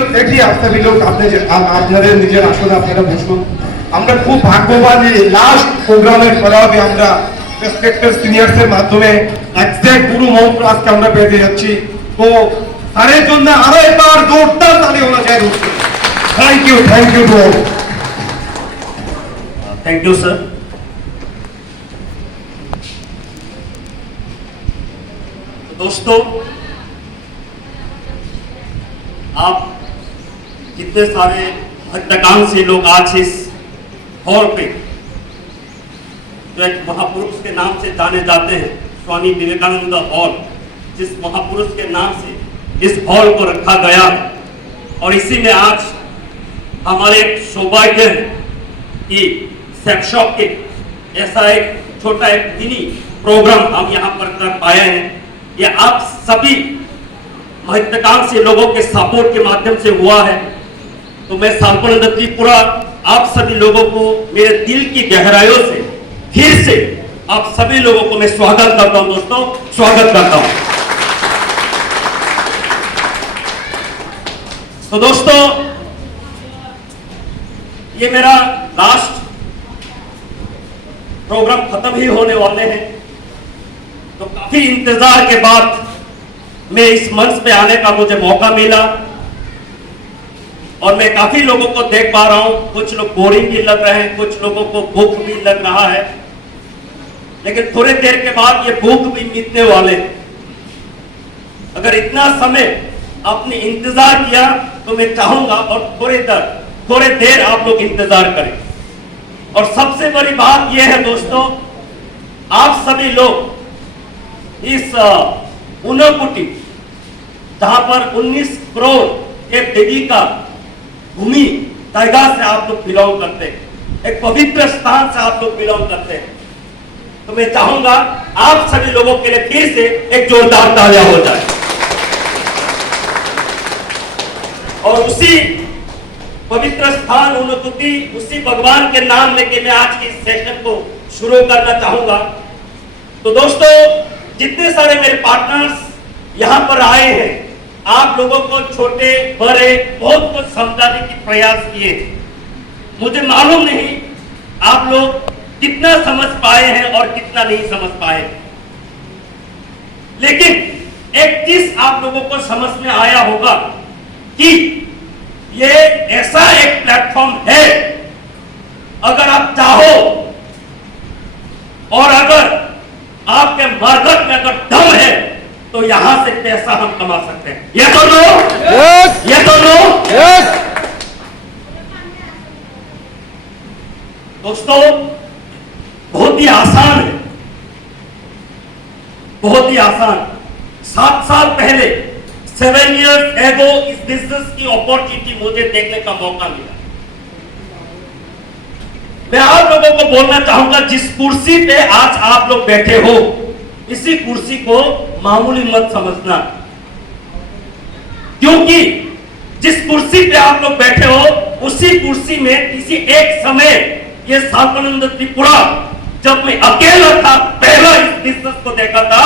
ছিল দেখি সবই লোক আপনাদের নিজের আসলে আপনারা বসুন। আমরা খুব ভাগ্যবান এই লাস্ট প্রোগ্রামের পরাবে আমরা রেসপেক্টেড সিনিয়রসের মাধ্যমে এক্সাক্ট গুরু মন্ত্র আজকে আমরা পেতে যাচ্ছি। তো তার জন্য আরো একবার জোরদার তালি হওয়া যায়। Thank you to all. Thank you sir. दोस्तों, आप कितने सारे भक्तगण से लोग आज इस हॉल पे जो एक महापुरुष के नाम से जाने जाते हैं, स्वामी विवेकानंद हॉल, जिस महापुरुष के नाम से इस हॉल को रखा गया है, और इसी में आज हमारे एक सौभाग्य है कि सेक्शॉप के ऐसा एक छोटा एक मिनी प्रोग्राम हम यहाँ पर कर पाए हैं। ये आप सभी महत्वाकांक्षी लोगों के सपोर्ट के माध्यम से हुआ है। तो मैं साल्पानंद त्रिपुरा आप सभी लोगों को मेरे दिल की गहराइयों से फिर से आप सभी लोगों को मैं स्वागत करता हूं। दोस्तों, स्वागत करता हूं। तो दोस्तों, ये मेरा लास्ट प्रोग्राम खत्म ही होने वाले हैं। तो काफी इंतजार के बाद मैं इस मंच पे आने का मुझे मौका मिला और मैं काफी लोगों को देख पा रहा हूं। कुछ लोग बोरिंग भी लग रहे हैं, कुछ लोगों को भूख भी लग रहा है, लेकिन थोड़ी देर के बाद ये भूख भी मिटने वाले हैं। अगर इतना समय आपने इंतजार किया तो मैं चाहूंगा और थोड़ी देर आप लोग इंतजार करें। और सबसे बड़ी बात यह है दोस्तों, आप सभी लोग इस ऊनकोटी, जहां पर 19 करोड़ के देवी का भूमि टाइगर से आप लोग बिलोंग करते हैं, एक पवित्र स्थान से आप लोग बिलोंग करते हैं, तो मैं चाहूंगा आप सभी लोगों के लिए फिर से एक जोरदार तालियां हो जाए। और उसी पवित्र स्थान ऊनकोटी, उसी भगवान के नाम लेके मैं आज के इस सेशन को शुरू करना चाहूंगा। तो दोस्तों, जितने सारे मेरे पार्टनर्स यहां पर आए हैं, आप लोगों को छोटे बड़े बहुत कुछ समझाने की प्रयास किए। मुझे मालूम नहीं आप लोग कितना समझ पाए हैं और कितना नहीं समझ पाए, लेकिन एक चीज आप लोगों को समझ में आया होगा कि ये ऐसा एक प्लेटफॉर्म है, अगर आप चाहो और अगर आपके मर्दत में अगर दम है तो यहां से पैसा हम कमा सकते हैं। ये तो लो, ये तो लो। दोस्तों, बहुत ही आसान है, बहुत ही आसान। 7 साल पहले 7 years ago इस बिजनेस की अपॉर्चुनिटी मुझे देखने का मौका मिला। मैं आप लोगों को बोलना चाहूंगा, जिस कुर्सी पे आज आप लोग बैठे हो, इसी कुर्सी को मामूली मत समझना, क्योंकि जिस कुर्सी पे आप लोग बैठे हो, उसी कुर्सी में किसी एक समय ये साल्पानंद त्रिपुरा, जब मैं अकेला था, पहला इस बिजनेस को देखा था,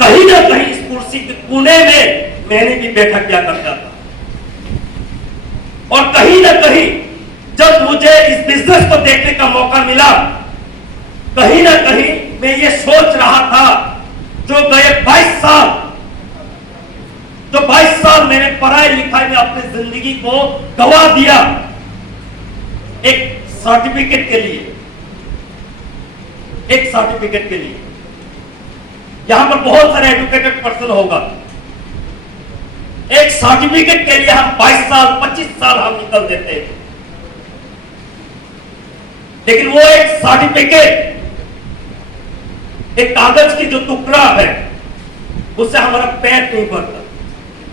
कहीं ना कहीं इस कुर्सी के कोने में मैंने भी बैठा किया करता था। और कहीं ना कहीं जब मुझे इस बिजनेस को देखने का मौका मिला, कहीं ना कहीं मैं ये सोच रहा था, जो गए 22 साल मैंने पढ़ाई लिखाई में अपनी जिंदगी को गवा दिया एक सर्टिफिकेट के लिए, एक सर्टिफिकेट के लिए। यहां पर बहुत सारे एजुकेटेड पर्सन होगा, एक सर्टिफिकेट के लिए हम 22 साल 25 साल हम निकल देते हैं, लेकिन वो एक सर्टिफिकेट, एक कागज की जो टुकड़ा है, उससे हमारा पेट नहीं भरता।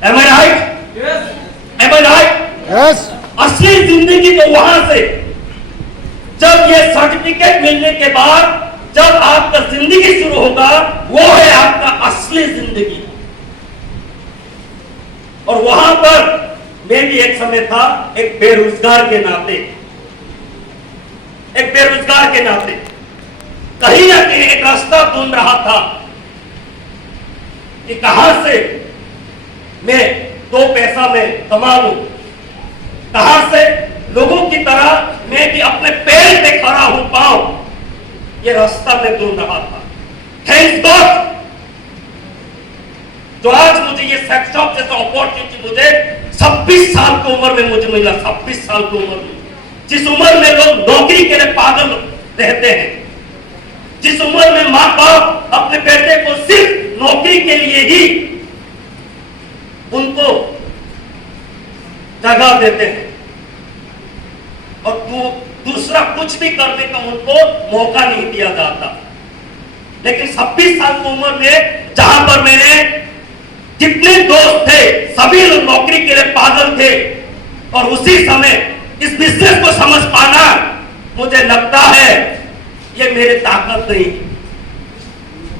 Am I right? Yes. Am I right? Yes. असली जिंदगी तो वहां से, जब ये सर्टिफिकेट मिलने के बाद जब आपका जिंदगी शुरू होगा, वो है आपका असली जिंदगी। और वहां पर मैं भी एक समय था, एक बेरोजगार के नाते, कहीं ना कहीं एक रास्ता ढूंढ रहा था कि कहां से मैं 2 पैसा में कमा लूं, कहां से लोगों की तरह मैं भी अपने पैर पे खड़ा हूं पाऊं, ये रास्ता मैं ढूंढ रहा था। थैंक्स गॉड जो आज मुझे ये सेक्स शॉप जैसा अपॉर्चुनिटी मुझे 26 साल की उम्र में मुझे मिला। 26 साल की उम्र में, जिस उम्र में लोग नौकरी के लिए पागल रहते हैं, जिस उम्र में माँ बाप अपने बेटे को सिर्फ नौकरी के लिए ही उनको जगह देते हैं और दूसरा कुछ भी करने का उनको मौका नहीं दिया जाता। लेकिन 26 साल की उम्र में जहां पर मेरे जितने दोस्त थे सभी लोग नौकरी के लिए पागल थे और उसी समय इस बिजनेस को समझ पाना, मुझे लगता है ये मेरे ताकत नहीं,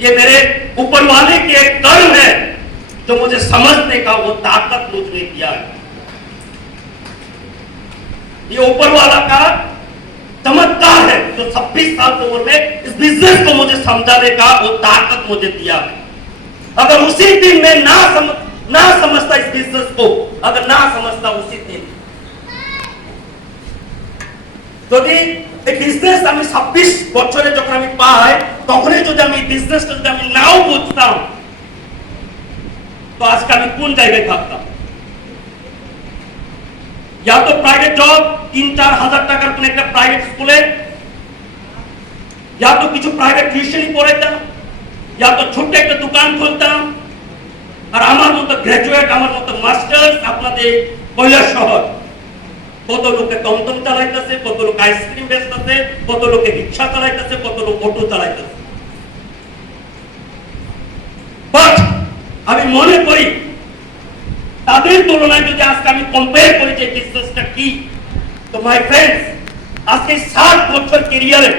ये मेरे ऊपर वाले की एक कर्म है जो मुझे समझने का वो ताकत मुझे दिया है। ये ऊपर वाला का चमत्कार है जो 26 साल की उम्र में इस बिजनेस को मुझे समझाने का वो ताकत मुझे दिया है। अगर उसी दिन मैं ना समझता इस बिजनेस को, अगर ना समझता उसी दिन, যদি এই বিজনেস আমি 26 বছরে যখন আমি পাই তখনই যদি আমি বিজনেসটা যদি আমি নাও বুঝতাম তো আজকে আমি কোন জায়গায় থাকতাম। या तो प्राइवेट जॉब 3-4 হাজার টাকার কোন একটা প্রাইভেট স্কুলে, या तो কিছু প্রাইভেট টিউশনি পড়াইতাম, या तो ছোট একটা দোকান খুলতাম। আর আমার মতো গ্র্যাজুয়েট, আমার মতো মাস্টার্স আপনাদের কৈলাসহর কত লোকে টমটম চালাইতেছে, কত লোক আইসক্রিম বেচতেছে, কত লোকে রিক্সা চালাইতেছে, কত লোক অটো চালাইতেছে। বাট আমি মনে করি তাদের তুলনায় যদি আজকে আমি কম্পেয়ার করি যে বিজনেসটা কি, তো মাই ফ্রেন্ডস আজকে 60 বছর ক্যারিয়ারে,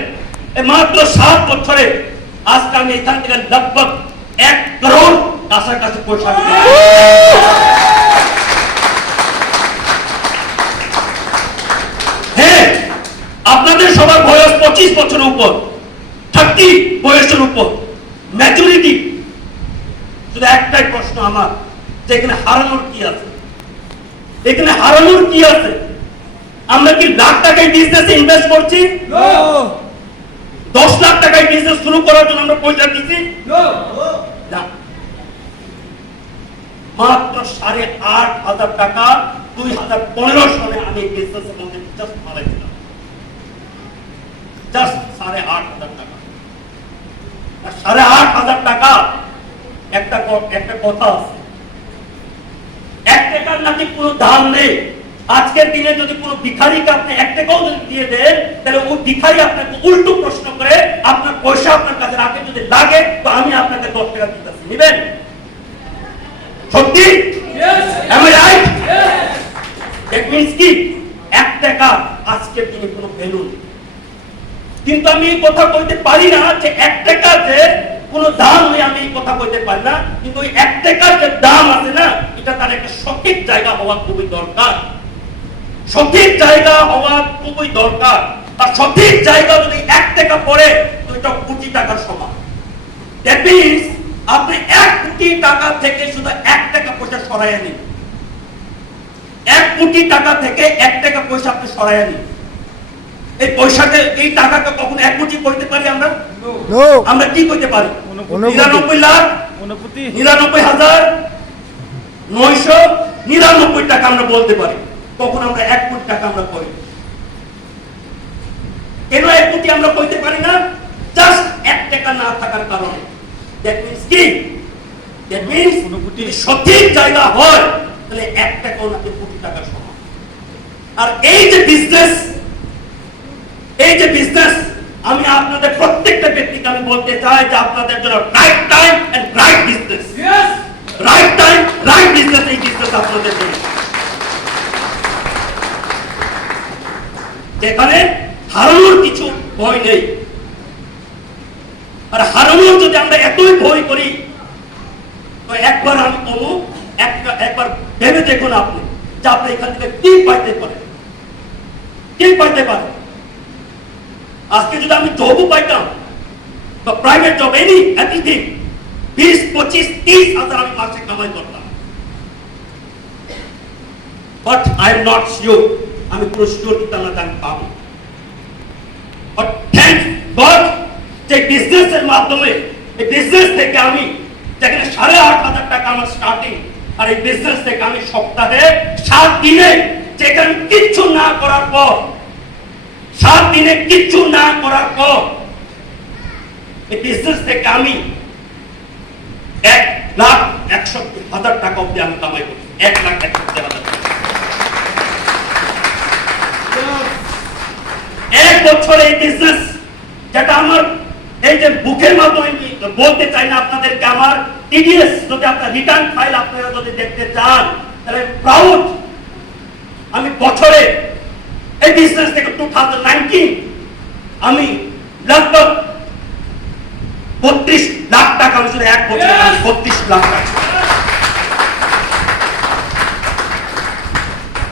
মাত্র 7 বছরে আজকে আমি এখান থেকে लगभग 1 করোড় কাছাকাছি পয়সা আপনাদের সবার বয়স 25 বছরের উপর, 30 বয়সের উপর, ম্যাচুরিটি। শুধু একটাই প্রশ্ন আমার, যে এখানে হারানোর কি আছে? এখানে হারানোর কি আছে? আমরা কি লাখ টাকায় বিজনেসে ইনভেস্ট করছি? 10 লাখ টাকায় বিজনেস শুরু করার জন্য আমরা পয়সা দিচ্ছি? না। মাত্র 8,500 টাকা 2015 সালে আমি বিজনেসের মধ্যে জাস্ট মারাইছিলাম। জাস্ট 8,500 টাকা। 8,500 টাকা একটা কথা আছে, 1 টাকার নাকি কোনো দাম নেই। আজকের দিনে যদি কোনো ভিখারিকে আপনি 1 টাকাও যদি দিয়ে দেন, তাহলে ওই ভিখারি আপনাকে উল্টো প্রশ্ন করে আপনার পয়সা আপনার কাছে রাখে, যদি লাগে তো আমি আপনাকে 10 টাকা দিতেছি, নেবেন? সত্যি? am I right? that means কি 1 টাকা আজকের দিনে কোনো ভ্যালু নেই। কিন্তু আমি এই কথা বলতে পারি না যে 1 টাকা যে কোনো দাম নেই, আমি এই কথা বলতে পারি না। কিন্তু ওই 1 টাকার যে দাম আছে না, এটা তার একটা সঠিক জায়গা হওয়া খুবই দরকার। সঠিক জায়গা হওয়া খুবই দরকার। আর সঠিক জায়গা যদি 1 টাকা পড়ে তো এটা কোটি টাকার সমান। দ্যাট মিন্স আপনি 1 কোটি টাকা থেকে শুধু 1 টাকা পয়সা সরাইয়া নিন। 1 কোটি টাকা থেকে 1 টাকা পয়সা আপনি সরাইয়া নিন। এই পয়সাতে, এই টাকাকে কখনো 1 কোটি করতে পারি আমরা? আমরা কি করতে পারি? 99,99,999 টাকা আমরা বলতে পারি। তখন আমরা 1 কোটি টাকা আমরা করি। কেন 1 কোটি আমরা করতে পারি না? জাস্ট 1 টাকা না থাকার কারণে। দ্যাট মিন্স কি? দ্যাট মিন্স যদি সঠিক জায়গা হয় তাহলে 1 টাকাও নাকি কোটি টাকার সমান। আর এই যে বিজনেস, আমি আপনাদের প্রত্যেকটা ব্যক্তিকে আমি বলতে চাই যে আপনাদের জন্য right time and right business. Right time right business, এই বিজনেস আপনাদের জন্য, যেখানে হারানোর কিছু ভয় নেই। আর হারানোর যদি আমরা এতই ভয় করি তো একবার আমি বলবো, একবার ভেবে দেখুন আপনি যে আপনি এখান থেকে কি পাইতে পারেন, কি পাইতে পারেন। আজকে যদি আমি জবও পাইতাম বা প্রাইভেট জব, এনিথিং, 20, 25, 30 হাজার আমি মাসে কামাই করতাম। But I am not sure, আমি পুরো শিওর দিতে না আমি পাবো। বাট থ্যাংক গড যে বিজনেসের মাধ্যমে, এই বিজনেস থেকে আমি যেখানে 8,500 টাকা আমার স্টার্টিং, আর এই বিজনেস থেকে আমি সপ্তাহে 7 দিনে যেখানে কিচ্ছু না করার পর, 7 দিনে কিচ্ছু না করার পর এই বিজনেস থেকে আমি 1,61,000 টাকা অব্দি আমি কামাই করছি। 1,61,000 টাকা। 1 বছরে এই বিজনেস, যেটা আমার এই যে বুকের মাধ্যমে আমি বলতে চাই না আপনাদেরকে, আমার টিডিএস যদি আপনার রিটার্ন ফাইল আপনারা যদি দেখতে চান, তাহলে প্রাউড আমি বছরে এই বিজনেস থেকে 2019 আমি লগভগ 32 লাখ টাকা, আমি শুধু 1 বছরে 32 লাখ টাকা